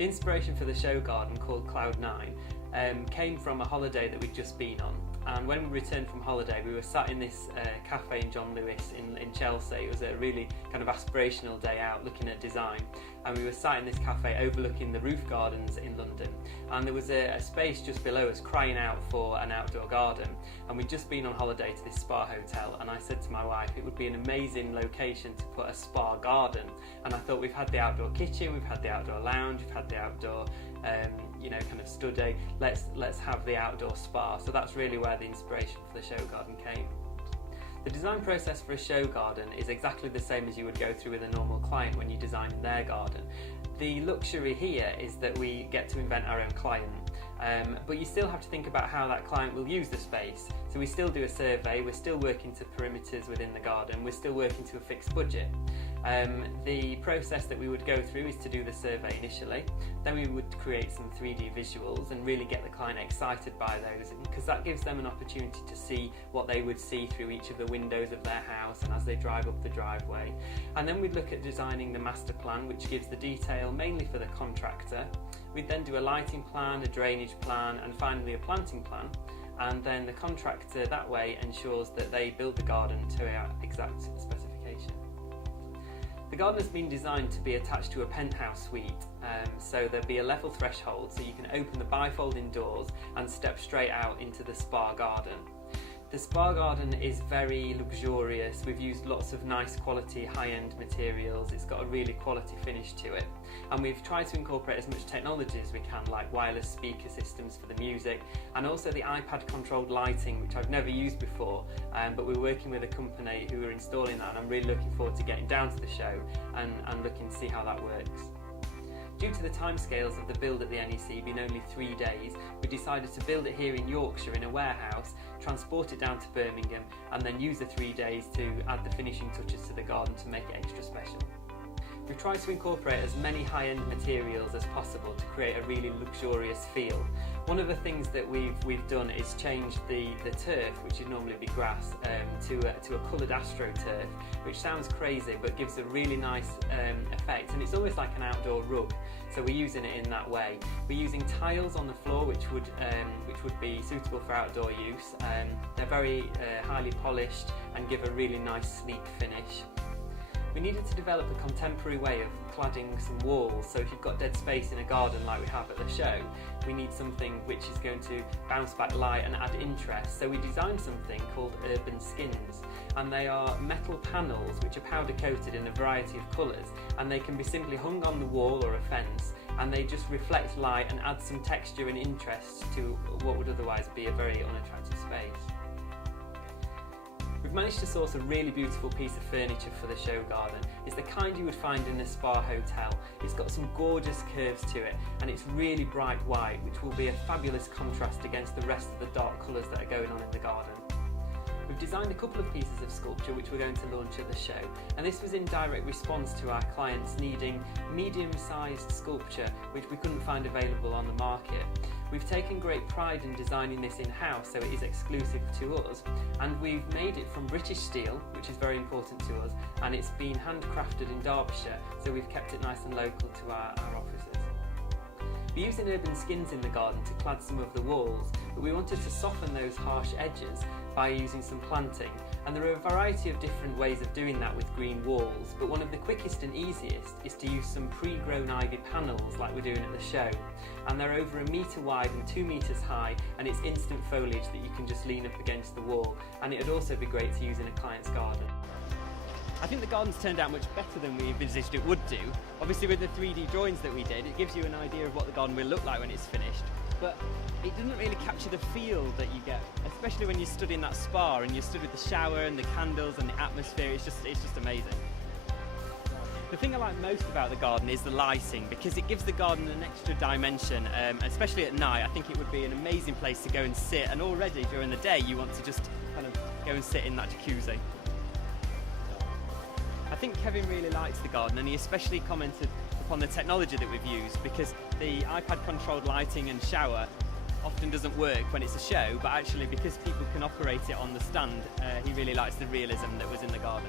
The inspiration for the show garden, called Cloud9, came from a holiday that we'd just been on. And when we returned from holiday, we were sat in this cafe in John Lewis in Chelsea. It was a really kind of aspirational day out looking at design. And we were sat in this cafe overlooking the roof gardens in London. And there was a space just below us crying out for an outdoor garden. And we'd just been on holiday to this spa hotel. And I said to my wife, it would be an amazing location to put a spa garden. And I thought, we've had the outdoor kitchen, we've had the outdoor lounge, we've had the outdoor kind of study. Let's have the outdoor spa. So that's really where the inspiration for the show garden came. The design process for a show garden is exactly the same as you would go through with a normal client when you design their garden. The luxury here is that we get to invent our own client, but you still have to think about how that client will use the space. So we still do a survey, we're still working to perimeters within the garden, we're still working to a fixed budget. The process that we would go through is to do the survey initially, then we would create some 3D visuals and really get the client excited by those, because that gives them an opportunity to see what they would see through each of the windows of their house and as they drive up the driveway. And then we'd look at designing the master plan, which gives the detail mainly for the contractor. We'd then do a lighting plan, a drainage plan, and finally a planting plan. And then the contractor that way ensures that they build the garden to our exact specification. The garden has been designed to be attached to a penthouse suite, so there'll be a level threshold so you can open the bifolding doors and step straight out into the spa garden. The spa garden is very luxurious. We've used lots of nice quality high-end materials. It's got a really quality finish to it, and we've tried to incorporate as much technology as we can, like wireless speaker systems for the music, and also the iPad controlled lighting, which I've never used before, but we're working with a company who are installing that, and I'm really looking forward to getting down to the show and looking to see how that works. Due to the timescales of the build at the NEC being only 3 days, we decided to build it here in Yorkshire in a warehouse, transport it down to Birmingham, and then use the 3 days to add the finishing touches to the garden to make it extra special. We've tried to incorporate as many high-end materials as possible to create a really luxurious feel. One of the things that we've done is change the turf, which would normally be grass, to a coloured astroturf, which sounds crazy but gives a really nice effect, and it's almost like an outdoor rug. So we're using it in that way. We're using tiles on the floor, which would be suitable for outdoor use. They're very highly polished and give a really nice sleek finish. We needed to develop a contemporary way of cladding some walls, so if you've got dead space in a garden like we have at the show, we need something which is going to bounce back light and add interest. So we designed something called urban skins, and they are metal panels which are powder coated in a variety of colours, and they can be simply hung on the wall or a fence, and they just reflect light and add some texture and interest to what would otherwise be a very unattractive space. We've managed to source a really beautiful piece of furniture for the show garden. It's the kind you would find in a spa hotel. It's got some gorgeous curves to it, and it's really bright white, which will be a fabulous contrast against the rest of the dark colours that are going on in the garden. We've designed a couple of pieces of sculpture which we're going to launch at the show, and this was in direct response to our clients needing medium-sized sculpture which we couldn't find available on the market. We've taken great pride in designing this in-house, so it is exclusive to us, and we've made it from British steel, which is very important to us, and it's been handcrafted in Derbyshire, so we've kept it nice and local to our offices. We're using urban skins in the garden to clad some of the walls, but we wanted to soften those harsh edges by using some planting, and there are a variety of different ways of doing that with green walls, but one of the quickest and easiest is to use some pre-grown ivy panels like we're doing at the show, and they're over 1 metre wide and 2 metres high, and it's instant foliage that you can just lean up against the wall, and it'd also be great to use in a client's garden. I think the garden's turned out much better than we envisaged it would do. Obviously with the 3D drawings that we did, it gives you an idea of what the garden will look like when it's finished, but it doesn't really capture the feel that you get, especially when you stood in that spa and you stood with the shower and the candles and the atmosphere. It's just amazing. The thing I like most about the garden is the lighting, because it gives the garden an extra dimension, especially at night. I think it would be an amazing place to go and sit, and already during the day you want to just kind of go and sit in that jacuzzi. I think Kevin really likes the garden, and he especially commented upon the technology that we've used, because the iPad controlled lighting and shower often doesn't work when it's a show, but actually because people can operate it on the stand, he really likes the realism that was in the garden.